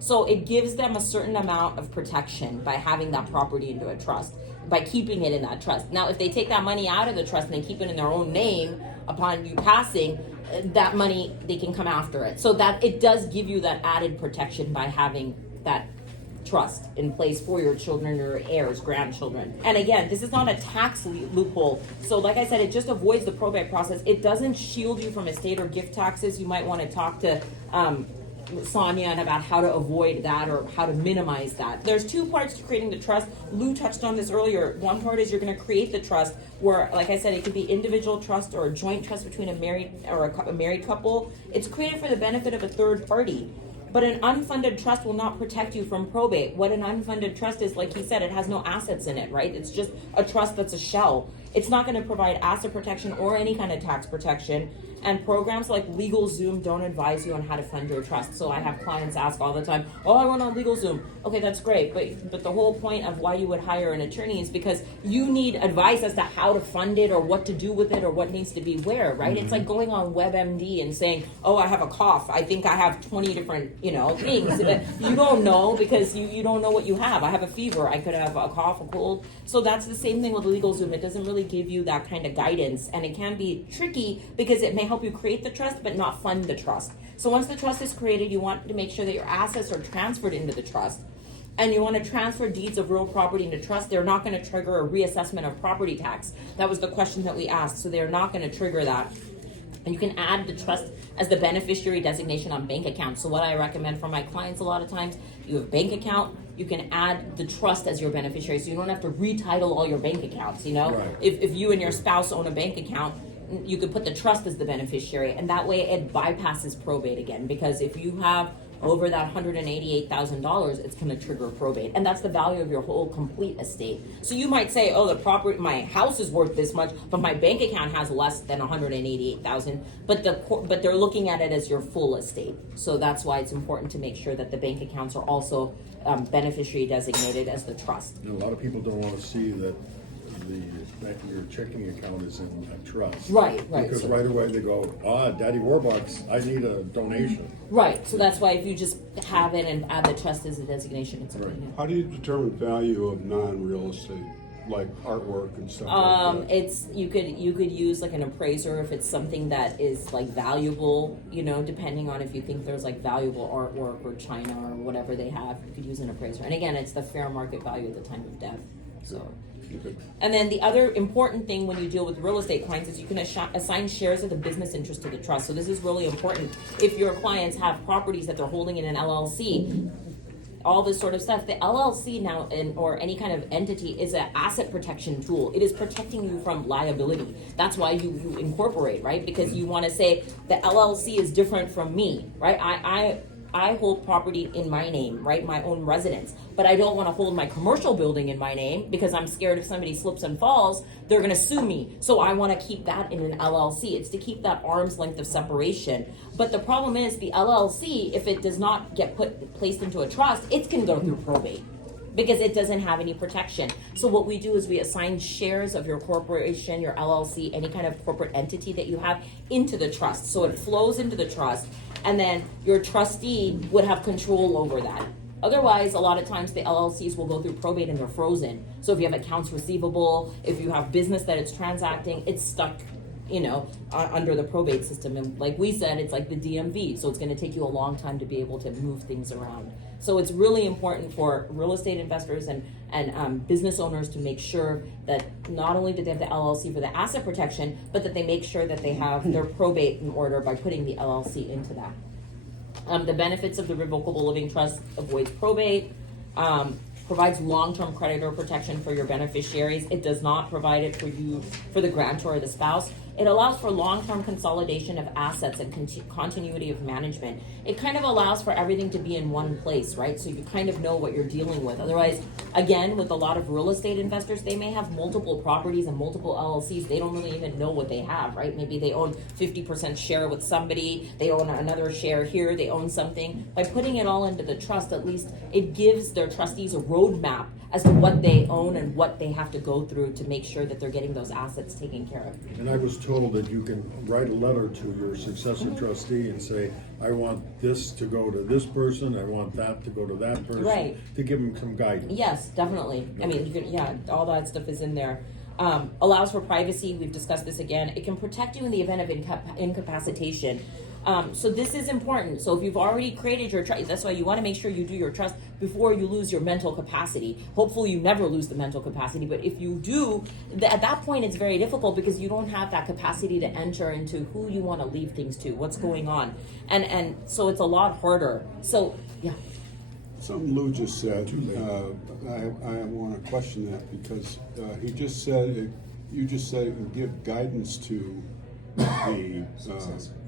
So it gives them a certain amount of protection by having that property into a trust, by keeping it in that trust. Now, if they take that money out of the trust and they keep it in their own name upon you passing, that money, they can come after it. So that it does give you that added protection by having that trust in place for your children, your heirs, grandchildren. And again, this is not a tax loophole. So like I said, it just avoids the probate process. It doesn't shield you from estate or gift taxes. You might want to talk to Sonia and about how to avoid that or how to minimize that. There's 2 parts to creating the trust. Lou touched on this earlier. One part is you're going to create the trust where, like I said, it could be individual trust or a joint trust between a married or a married couple. It's created for the benefit of a third party. But an unfunded trust will not protect you from probate. What an unfunded trust is, like he said, it has no assets in it, right? It's just a trust that's a shell. It's not going to provide asset protection or any kind of tax protection. And programs like LegalZoom don't advise you on how to fund your trust. So I have clients ask all the time, oh, I went on LegalZoom. Okay, that's great. But the whole point of why you would hire an attorney is because you need advice as to how to fund it or what to do with it or what needs to be where, right? It's like going on WebMD and saying, oh, I have a cough. I think I have 20 different, things. You don't know because you don't know what you have. I have a fever. I could have a cough, a cold. So that's the same thing with LegalZoom. It doesn't really give you that kind of guidance. And it can be tricky because it may help you create the trust but not fund the trust. So once the trust is created, you want to make sure that your assets are transferred into the trust. and you want to transfer deeds of real property into trust, they're not going to trigger a reassessment of property tax. That was the question that we asked, so they're not going to trigger that. And you can add the trust as the beneficiary designation on bank accounts. So what I recommend for my clients a lot of times, you have a bank account, you can add the trust as your beneficiary, so you don't have to retitle all your bank accounts, you know? Right. If you and your spouse own a bank account, you could put the trust as the beneficiary, and that way it bypasses probate again, because if you have over that $188,000, it's going to trigger probate, and that's the value of your whole complete estate. So you might say, "Oh, the property, my house is worth this much, but my bank account has less than $188,000." But they're looking at it as your full estate. So that's why it's important to make sure that the bank accounts are also beneficiary designated as the trust. And a lot of people don't want to see that your checking account is in a trust. Right. Because So- right away they go, Daddy Warbucks, I need a donation. Right. So that's why if you just have it and add the trust as a designation, it's okay. Right. Yeah. How do you determine value of non-real estate, like artwork and stuff like that? It's you could use like an appraiser if it's something that is like valuable, you know, depending on if you think there's like valuable artwork or china or whatever they have, you could use an appraiser. And again, it's the fair market value at the time of death. So. Okay. And then the other important thing when you deal with real estate clients is you can assign shares of the business interest to the trust. So this is really important. If your clients have properties that they're holding in an LLC, all this sort of stuff, the LLC now or any kind of entity is an asset protection tool. It is protecting you from liability. That's why you incorporate, right? Because you want to say the LLC is different from me, right? I hold property in my name, right? My own residence. But I don't want to hold my commercial building in my name because I'm scared if somebody slips and falls, they're going to sue me. So I want to keep that in an LLC. It's to keep that arm's length of separation. But the problem is the LLC, if it does not get placed into a trust, it's going to go through probate because it doesn't have any protection. So what we do is we assign shares of your corporation, your LLC, any kind of corporate entity that you have into the trust. So it flows into the trust, and then your trustee would have control over that. Otherwise, a lot of times the LLCs will go through probate and they're frozen. So if you have accounts receivable, if you have business that it's transacting, it's stuck, you know, under the probate system. And like we said, it's like the DMV. So it's going to take you a long time to be able to move things around. So it's really important for real estate investors and business owners to make sure that not only do they have the LLC for the asset protection, but that they make sure that they have their probate in order by putting the LLC into that. The benefits of the revocable living trust: avoids probate, provides long-term creditor protection for your beneficiaries. It does not provide it for the grantor or the spouse. It allows for long-term consolidation of assets and continuity of management. It kind of allows for everything to be in one place, right? So you kind of know what you're dealing with. Otherwise, again, with a lot of real estate investors, they may have multiple properties and multiple LLCs. They don't really even know what they have, right? Maybe they own 50% share with somebody. They own another share here. They own something. By putting it all into the trust, at least it gives their trustees a roadmap as to what they own and what they have to go through to make sure that they're getting those assets taken care of. And I was told that you can write a letter to your successor trustee and say, I want this to go to this person, I want that to go to that person. Right. To give them some guidance. Yes, definitely. I mean, you can, yeah, all that stuff is in there. Allows for privacy. We've discussed this again. It can protect you in the event of incapacitation. So this is important. So if you've already created your trust, that's why you want to make sure you do your trust before you lose your mental capacity. Hopefully you never lose the mental capacity, but if you do, at that point it's very difficult because you don't have that capacity to enter into who you want to leave things to, what's going on. And so it's a lot harder. So, yeah. Something Lou just said, I want to question that because he just said, you just said it can give guidance to the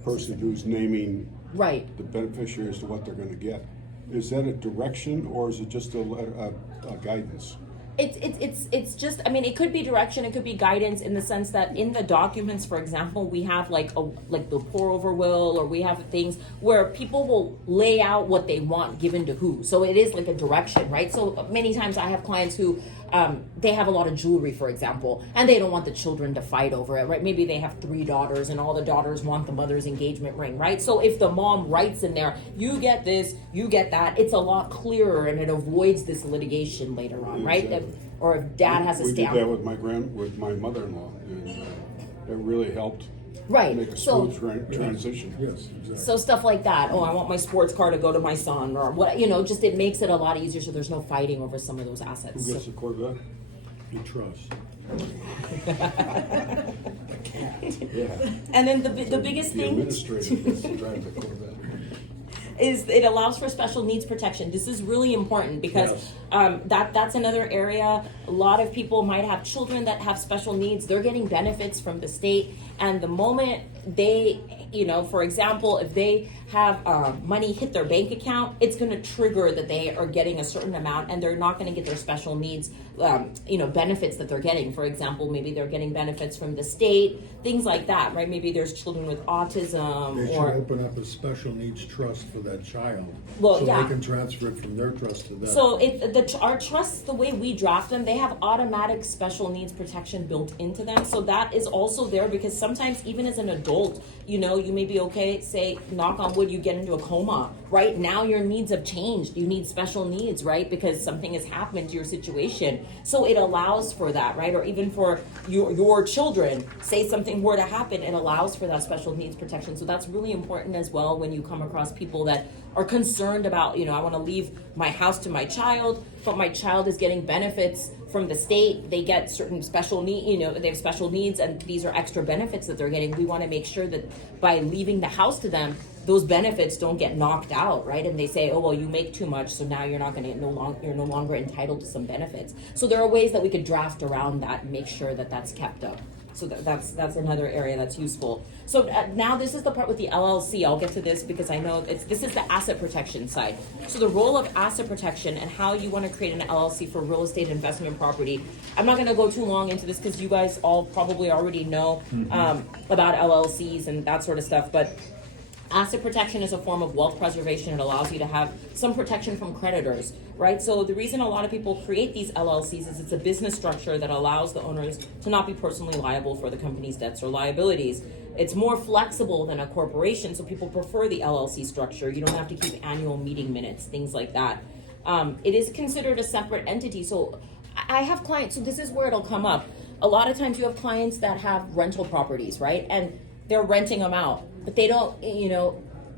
person who's naming Right. the beneficiary as to what they're going to get. Is that a direction or is it just a guidance? It's just, I mean, it could be direction, it could be guidance in the sense that in the documents, for example, we have like the pour over will, or we have things where people will lay out what they want given to who. So it is like a direction, right? So many times I have clients who they have a lot of jewelry, for example, and they don't want the children to fight over it, right? Maybe they have 3 daughters and all the daughters want the mother's engagement ring, right? So if the mom writes in there, you get this, you get that, it's a lot clearer and it avoids this litigation later on, right? Exactly. Or if dad has a We stamp. did that with my mother-in-law, and it really helped Right. Make a So- smooth transition. Yes, exactly. So stuff like that. Oh, I want my sports car to go to my son, or what, just it makes it a lot easier so there's no fighting over some of those assets. Who gets the Corvette? You trust. Yeah. And then the biggest The thing administrator gets to drive the Corvette. is it allows for special needs protection. This is really important because Yes. that's another area. A lot of people might have children that have special needs. They're getting benefits from the state, and the moment they, for example, if they have money hit their bank account, it's going to trigger that they are getting a certain amount, and they're not going to get their special needs, benefits that they're getting. For example, maybe they're getting benefits from the state, things like that, right? Maybe there's children with autism, They should or open up a special needs trust for that child. Well, so yeah. they can transfer it from their trust to that. So our trusts, the way we draft them, they have automatic special needs protection built into them. So that is also there because sometimes even as an adult, you may be okay, say, knock on wood, you get into a coma, right? Now your needs have changed. You need special needs, right? Because something has happened to your situation. So it allows for that, right? Or even for your children, say something were to happen, it allows for that special needs protection. So that's really important as well when you come across people that are concerned about, I want to leave my house to my child, but my child is getting benefits from the state. They get certain special need, they have special needs, and these are extra benefits that they're getting. We want to make sure that by leaving the house to them, those benefits don't get knocked out, right? And they say, oh, well, you make too much, so now you're not going to you're no longer entitled to some benefits. So there are ways that we could draft around that and make sure that that's kept up. So that's another area that's useful. So now this is the part with the LLC. I'll get to this because I know this is the asset protection side. So the role of asset protection and how you want to create an LLC for real estate investment property. I'm not going to go too long into this because you guys all probably already know about LLCs and that sort of stuff, but asset protection is a form of wealth preservation. It allows you to have some protection from creditors, right? So the reason a lot of people create these LLCs is it's a business structure that allows the owners to not be personally liable for the company's debts or liabilities. It's more flexible than a corporation, so people prefer the LLC structure. You don't have to keep annual meeting minutes, things like that. It is considered a separate entity. So I have clients, so this is where it'll come up. A lot of times you have clients that have rental properties, right? And they're renting them out, but they don't,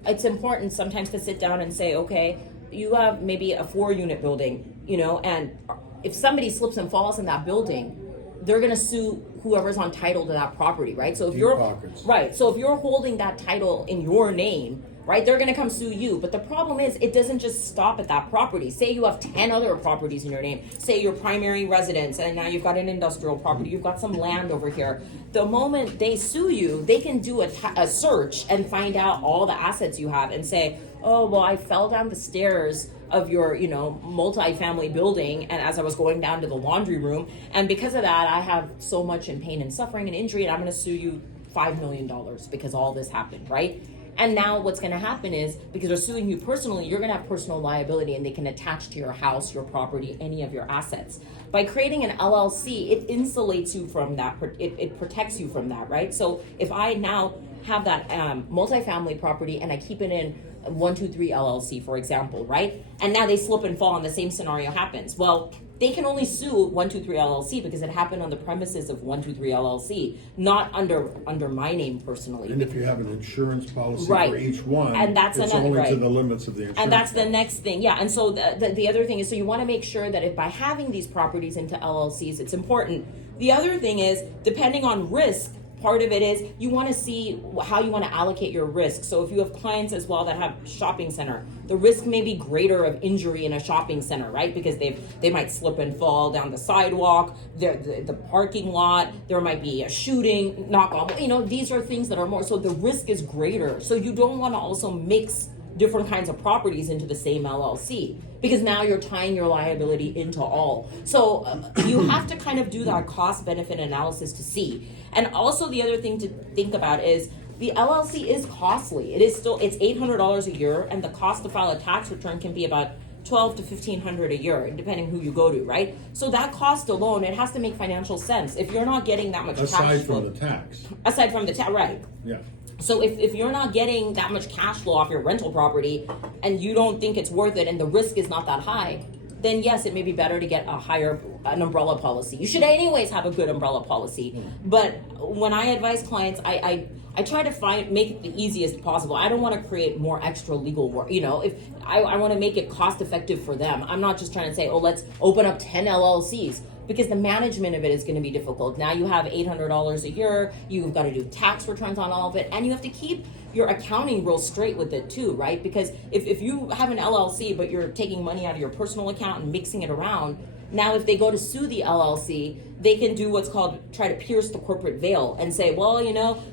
it's important sometimes to sit down and say, okay, you have maybe a 4-unit building, and if somebody slips and falls in that building, they're going to sue whoever's on title to that property, right? So if Deep you're pockets. right, so if you're holding that title in your name, right, they're going to come sue you. But the problem is, it doesn't just stop at that property. Say you have 10 other properties in your name. Say your primary residence, and now you've got an industrial property. You've got some land over here. The moment they sue you, they can do a search and find out all the assets you have and say, oh, well, I fell down the stairs of your, multi-family building, and as I was going down to the laundry room, and because of that, I have so much in pain and suffering and injury, and I'm going to sue you $5 million because all this happened, right? And now what's going to happen is, because they're suing you personally, you're going to have personal liability, and they can attach to your house, your property, any of your assets. By creating an LLC, it insulates you from that. It protects you from that, right? So if I now have that multifamily property and I keep it in 123 LLC, for example, right? And now they slip and fall and the same scenario happens. Well, they can only sue 123 LLC because it happened on the premises of 123 LLC, not under my name personally. And if you have an insurance policy Right. for each one, And that's it's another- only to right. the limits of the insurance. And that's the policy. next thing, yeah. And so the other thing is, so you want to make sure that if by having these properties into LLCs, it's important. The other thing is, depending on risk, part of it is you want to see how you want to allocate your risk. So if you have clients as well that have shopping center, the risk may be greater of injury in a shopping center, right? Because they might slip and fall down the sidewalk, the parking lot, there might be a shooting, knock on, these are things that are more, so the risk is greater. So you don't want to also mix different kinds of properties into the same LLC, because now you're tying your liability into all. So you have to kind of do that cost benefit analysis to see. And also the other thing to think about is the LLC is costly. It's $800 a year, and the cost to file a tax return can be about $1,200 to $1,500 a year, depending who you go to, right? So that cost alone, it has to make financial sense. If you're not getting that much cash Aside flow, from the tax. aside from the tax, right? Yeah. So if you're not getting that much cash flow off your rental property and you don't think it's worth it and the risk is not that high, then yes, it may be better to get an umbrella policy. You should anyways have a good umbrella policy. But when I advise clients, I try to make it the easiest possible. I don't want to create more extra legal work. If I want to make it cost effective for them. I'm not just trying to say, oh, let's open up 10 LLCs, because the management of it is going to be difficult. Now you have $800 a year. You've got to do tax returns on all of it, and you have to keep your accounting real straight with it too, right? Because if you have an LLC but you're taking money out of your personal account and mixing it around, now if they go to sue the LLC, they can do what's called try to pierce the corporate veil and say, well,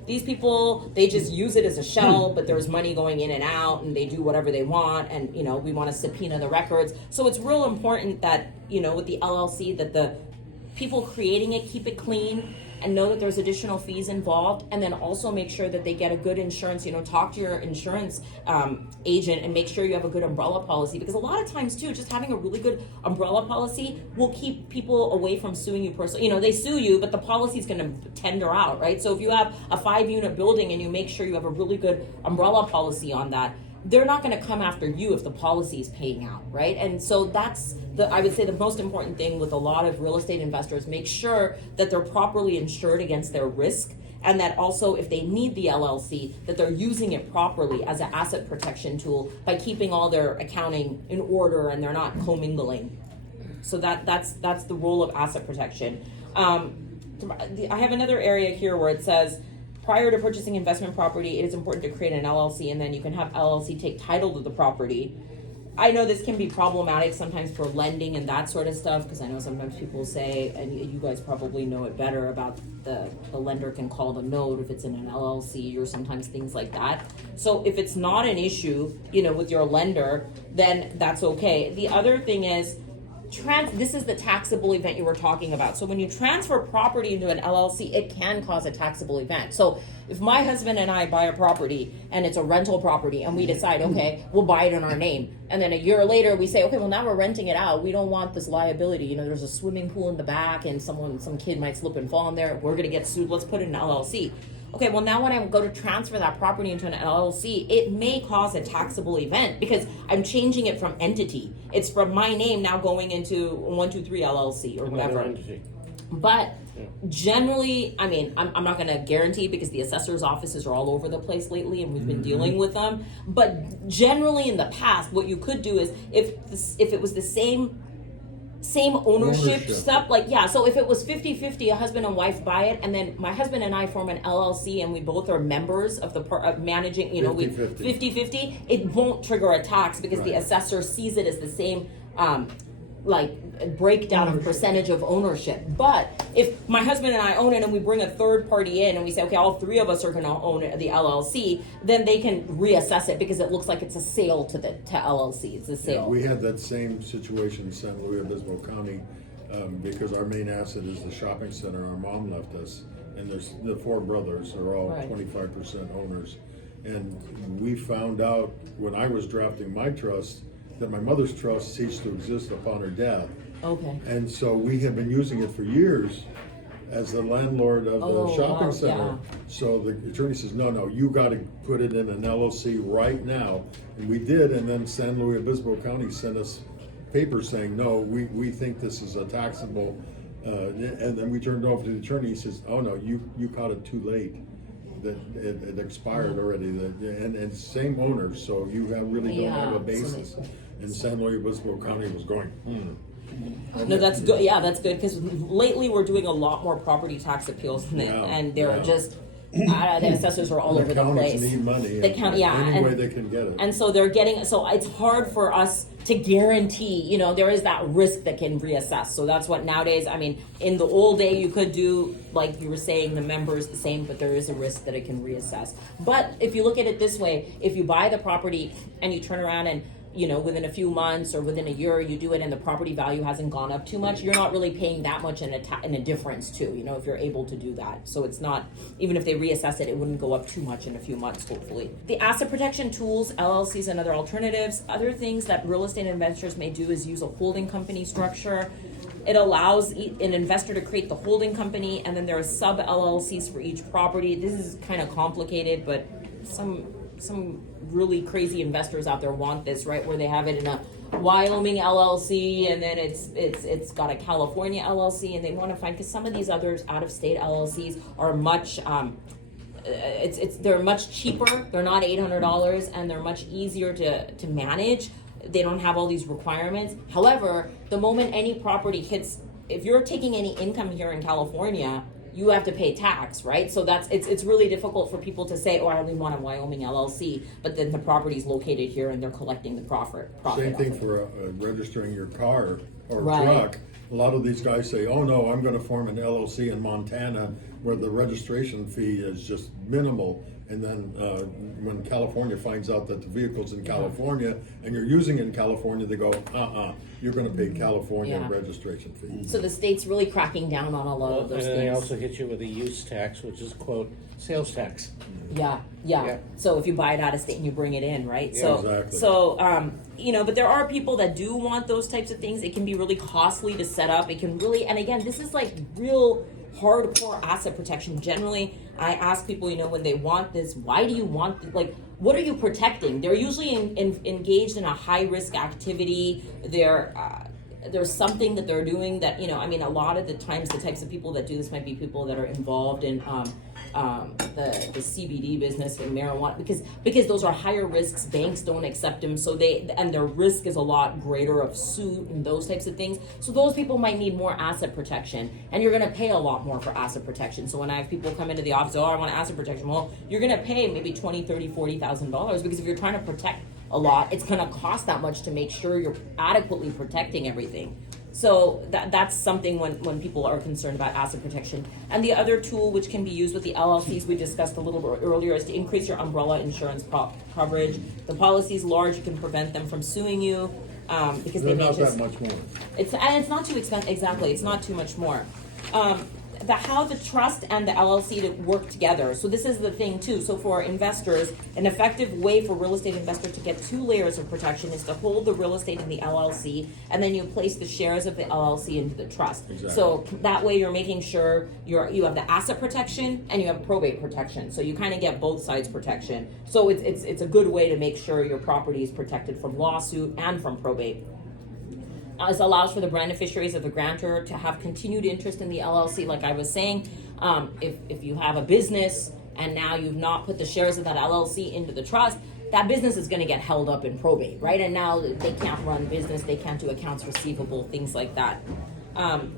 these people, they just use it as a shell, but there's money going in and out, and they do whatever they want, and we want to subpoena the records. So it's real important that with the LLC, that the people creating it keep it clean and know that there's additional fees involved, and then also make sure that they get a good insurance. Talk to your insurance agent and make sure you have a good umbrella policy, because a lot of times too, just having a really good umbrella policy will keep people away from suing you personally. They sue you, but the policy is going to tender out, right? So if you have a 5-unit building and you make sure you have a really good umbrella policy on that, they're not going to come after you if the policy is paying out, right? And so that's I would say the most important thing with a lot of real estate investors. Make sure that they're properly insured against their risk, and that also if they need the LLC, that they're using it properly as an asset protection tool by keeping all their accounting in order and they're not commingling. So that's the role of asset protection. I have another area here where it says, prior to purchasing investment property, it is important to create an LLC, and then you can have LLC take title to the property. I know this can be problematic sometimes for lending and that sort of stuff, because I know sometimes people say, and you guys probably know it better, about the lender can call the note if it's in an LLC, or sometimes things like that. So if it's not an issue, with your lender, then that's okay. The other thing is, this is the taxable event you were talking about. So when you transfer property into an LLC, it can cause a taxable event. So if my husband and I buy a property and it's a rental property, and we decide, okay, we'll buy it in our name, and then a year later we say, okay, well, now we're renting it out, we don't want this liability, there's a swimming pool in the back and some kid might slip and fall in there, we're going to get sued, let's put it in an LLC. Okay, well, now when I go to transfer that property into an LLC, it may cause a taxable event because I'm changing it from entity. It's from my name now going into 123 LLC or whatever. Entity. But generally, I'm not going to guarantee, because the assessor's offices are all over the place lately and we've been dealing with them. But generally in the past, what you could do is, if it was the same ownership stuff, so if it was 50-50, a husband and wife buy it, and then my husband and I form an LLC and we both are members of of managing, 50-50, it won't trigger a tax, because the assessor sees it as the same breakdown of percentage of ownership. But if my husband and I own it and we bring a third party in and we say, okay, all three of us are going to own the LLC, then they can reassess it, because it looks like it's a sale to LLC. It's a sale. Yeah, we had that same situation in San Luis Obispo County, because our main asset is the shopping center our mom left us, and there's the 4 brothers are all 25% owners. And we found out when I was drafting my trust that my mother's trust ceased to exist upon her death. Okay. And so we have been using it for years as the landlord of the shopping center. Yeah. So the attorney says, no, you got to put it in an LLC right now. And we did, and then San Luis Obispo County sent us papers saying, no, we think this is a taxable, and then we turned it over to the attorney. He says, oh no, you caught it too late. That it expired already, and same owners, so you really don't have a basis. And San Luis Obispo County was going, No, that's good. Yeah, that's good, because lately we're doing a lot more property tax appeals, and they're just the assessors are all over the place. Need money. The county, any way they can get it. And so they're getting. So it's hard for us to guarantee. There is that risk that can reassess. So that's what nowadays. In the old day, you could do, like you were saying, the members the same, but there is a risk that it can reassess. But if you look at it this way, if you buy the property and you turn around and within a few months or within a year, you do it and the property value hasn't gone up too much, you're not really paying that much in a difference too, if you're able to do that. So it's not, even if they reassess it, it wouldn't go up too much in a few months, hopefully. The asset protection tools, LLCs and other alternatives, other things that real estate investors may do is use a holding company structure. It allows an investor to create the holding company, and then there are sub LLCs for each property. This is kind of complicated, but some really crazy investors out there want this, right? Where they have it in a Wyoming LLC, and then it's got a California LLC, and they want to find, because some of these others out of state LLCs are much they're much cheaper. They're not $800, and they're much easier to manage. They don't have all these requirements. However, the moment any property hits, if you're taking any income here in California, you have to pay tax, right? So it's really difficult for people to say, oh, I only want a Wyoming LLC, but then the property's located here and they're collecting the profit. Same off thing it. for registering your car or Right. truck. A lot of these guys say, oh no, I'm gonna form an LLC in Montana where the registration fee is just minimal. And then when California finds out that the vehicle's in California and you're using it in California, they go, you're gonna pay California Yeah. registration fee. So the state's really cracking down on a lot of And those then they things. also hit you with a use tax, which is quote, sales tax. Yeah. Yeah. So if you buy it out of state and you bring it in, right? Yeah, so, exactly. So, but there are people that do want those types of things. It can be really costly to set up. It can really, and again, this is like real hardcore asset protection. Generally, I ask people, when they want this, why do you want, what are you protecting? They're usually engaged in a high risk activity. There's something that they're doing that, a lot of the times the types of people that do this might be people that are involved in the CBD business and marijuana, because those are higher risks. Banks don't accept them, so and their risk is a lot greater of suit and those types of things. So those people might need more asset protection, and you're going to pay a lot more for asset protection. So when I have people come into the office, I want asset protection. Well, you're going to pay maybe $20,000, $30,000, $40,000, because if you're trying to protect a lot, it's going to cost that much to make sure you're adequately protecting everything. So that's something when people are concerned about asset protection. And the other tool which can be used with the LLCs we discussed a little bit earlier is to increase your umbrella insurance coverage. The policy's large, you can prevent them from suing you because They're they may not just, that much more. it's not too expensive. Exactly, it's not too much more. How the trust and the LLC to work together. So this is the thing too. So for investors, an effective way for real estate investors to get 2 layers of protection is to hold the real estate in the LLC, and then you place the shares of the LLC into the trust. Exactly. So that way you're making sure you have the asset protection and you have probate protection. So you kind of get both sides protection. So it's a good way to make sure your property is protected from lawsuit and from probate. This allows for the beneficiaries of the grantor to have continued interest in the LLC. Like I was saying, if you have a business and now you've not put the shares of that LLC into the trust, that business is going to get held up in probate, right? And now they can't run business, they can't do accounts receivable, things like that.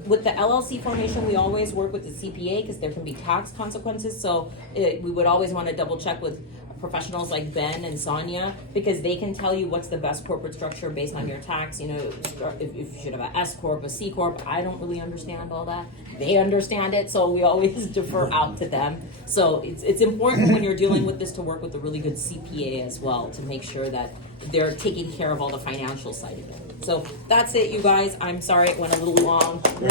With the LLC formation, we always work with the CPA because there can be tax consequences. So we would always want to double check with professionals like Ben and Sonia, because they can tell you what's the best corporate structure based on your tax. If you should have an S corp, a C corp. I don't really understand all that. They understand it, so we always defer out to them. So it's important when you're dealing with this to work with a really good CPA as well to make sure that they're taking care of all the financial side of it. So that's it, you guys. I'm sorry it went a little long. And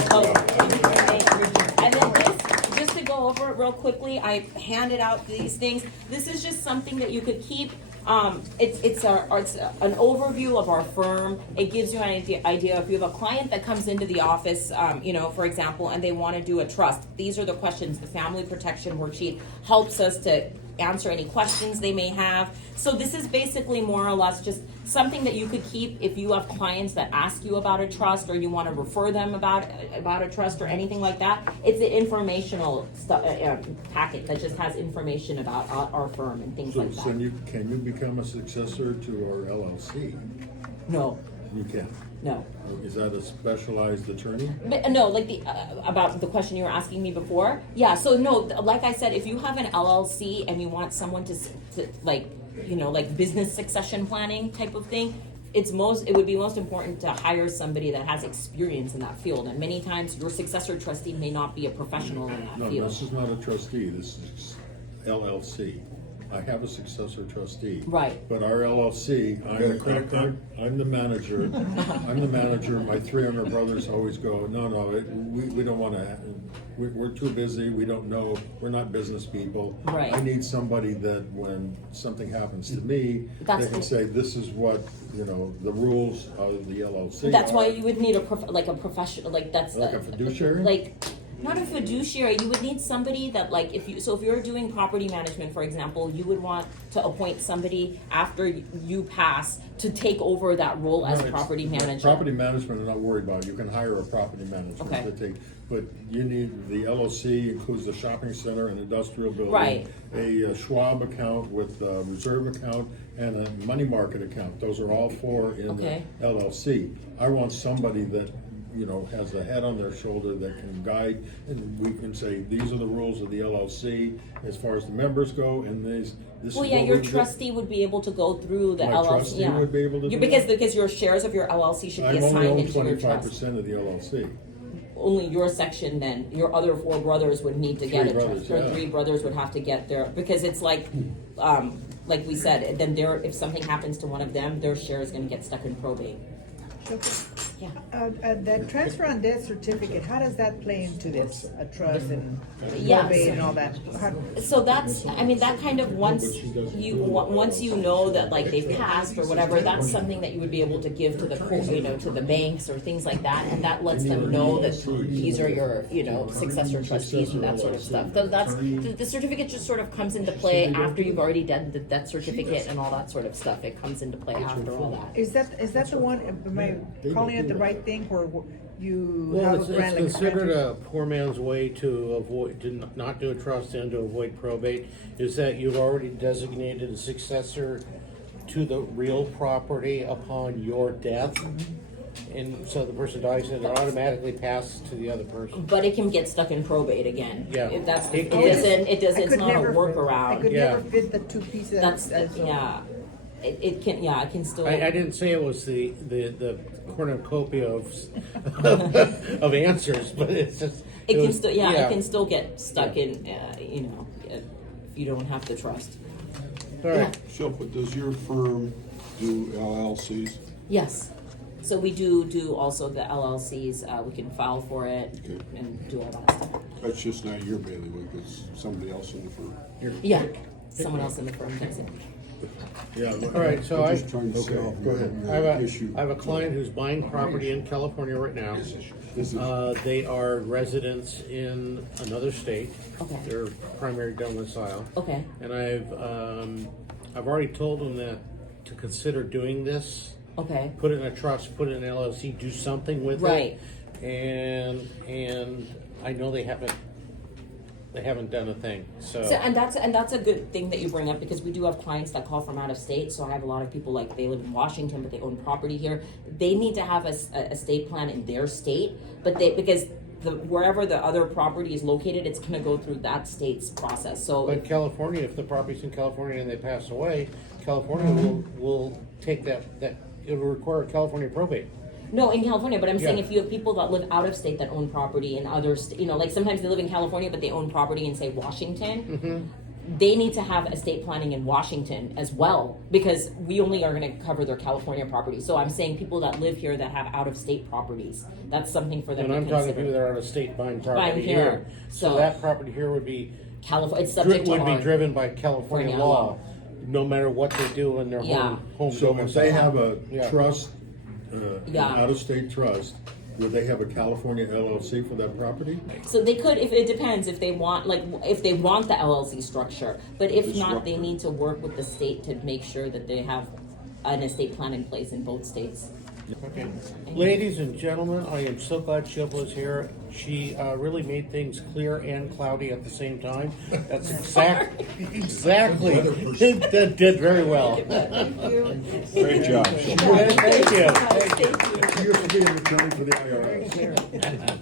then this, just to go over it real quickly, I handed out these things. This is just something that you could keep. It's an overview of our firm. It gives you an idea if you have a client that comes into the office, for example, and they want to do a trust. These are the questions. The family protection worksheet helps us to answer any questions they may have. So this is basically more or less just something that you could keep if you have clients that ask you about a trust, or you want to refer them about a trust or anything like that. It's an informational packet that just has information about our firm and things like that. So can you become a successor to our LLC? No, You can. no. Is that a specialized attorney? But, no, like about the question you were asking me before. Yeah, so no, like I said, if you have an LLC and you want someone to like business succession planning type of thing, it would be most important to hire somebody that has experience in that field. And many times your successor trustee may not be a professional in that No, field. this is not a trustee, this is LLC. I have a successor trustee. Right. But our LLC, Got a credit card? I'm the manager. I'm the manager. My 3 younger brothers always go, no, we don't want to, we're too busy, we don't know, we're not business people. Right. I need somebody that when something happens to me, That's they can say, this is what, the rules of the LLC That's are. why you would need a professional, like that's Like a fiduciary? Not a fiduciary, you would need somebody that like, if you're doing property management, for example, you would want to appoint somebody after you pass to take over that role as No, it's- property manager. Property management, I'm not worried about. You can hire a property manager Okay. to take, but you need, the LLC includes the shopping center and industrial building. Right. A Schwab account with a reserve account and a money market account. Those are all four in the Okay. LLC. I want somebody that, has a head on their shoulder that can guide, and we can say, these are the rules of the LLC as far as the members go, and this is Well, yeah, what your we do. trustee would be able to go through the My LLC, trustee yeah. would be able to do Because that? your shares of your LLC should be I'm only assigned own into your 25% trust. of the LLC. Only your section then, your other four brothers would need to get Three a trust. brothers, Your yeah. 3 brothers would have to get their, because it's like we said, then if something happens to one of them, their share is gonna get stuck in probate. Yeah. That transfer on death certificate, how does that play into this, a trust and Yeah, probate so- and all that? So that's, that kind of once you know that like they've passed or whatever, that's something that you would be able to give to the to the banks or things like that, and that lets them know that these are your, successor trustees and that sort of stuff. So that's, the certificate just sort of comes into play after you've already done the death certificate and all that sort of stuff. It comes into play after all that. Is that the one, am I calling it the right thing, where you Well, have it's a grant like considered a poor man's way to not do a trust and to avoid probate, is that you've already designated a successor to the real property upon your death. And so the person dies and it automatically passes to the other person. But it can get stuck in probate again. Yeah. If that's, It it can. doesn't, I it's could not a never- I workaround. could Yeah. never fit the two pieces. That's, yeah. It can still. I didn't say it was the cornucopia of answers, but it's just. It can was- still, it can still get stuck in, if you don't have the trust. All right. Shilpa, does your firm do LLCs? Yes. So we do also the LLCs, we can file for it Okay. and do all that stuff. That's just not your bailiwick, it's somebody else in the firm. Yeah, someone else in the firm does it. Yeah. All right, so I'm just trying to Okay, solve go ahead. your issue. I have a client who's buying property in California right now. This is- They are residents in another state. Okay. Their primary domicile. Okay. And I've already told them that to consider doing this, Okay. put it in a trust, put it in an LLC, do something with it. Right. And I know they haven't done a thing, So, and that's a good thing that you bring up, because we do have clients that call from out of state. So I have a lot of people, like, they live in Washington but they own property here. They need to have a estate plan in their state, but because wherever the other property is located, it's going to go through that state's process. So But California, if the property's in California and they pass away, California will take that, it will require a California probate. no, in California, but I'm saying Yeah. if you have people that live out of state that own property in other, like sometimes they live in California but they own property in, say, Washington, they need to have estate planning in Washington as well, because we only are going to cover their California property. So I'm saying people that live here that have out of state properties, that's something for them And to I'm consider. talking people that are out of state buying property Buying here. here. So So- that property here would be, California, it's subject to would be our- driven by California California law, law. no matter what they do in their Yeah. home So if they domicile. have a Yeah. trust, an Yeah. out-of-state trust, would they have a California LLC for that property? So they could, if it depends, if they want the LLC structure, but if The not, they structure. need to work with the state to make sure that they have an estate plan in place in both states. Okay. Ladies and gentlemen, I am so glad Shilpa is here. She really made things clear and cloudy at the same time. That's exactly, that did very well. Great job, Shilpa. Thank you. She used to be an attorney for the IRS.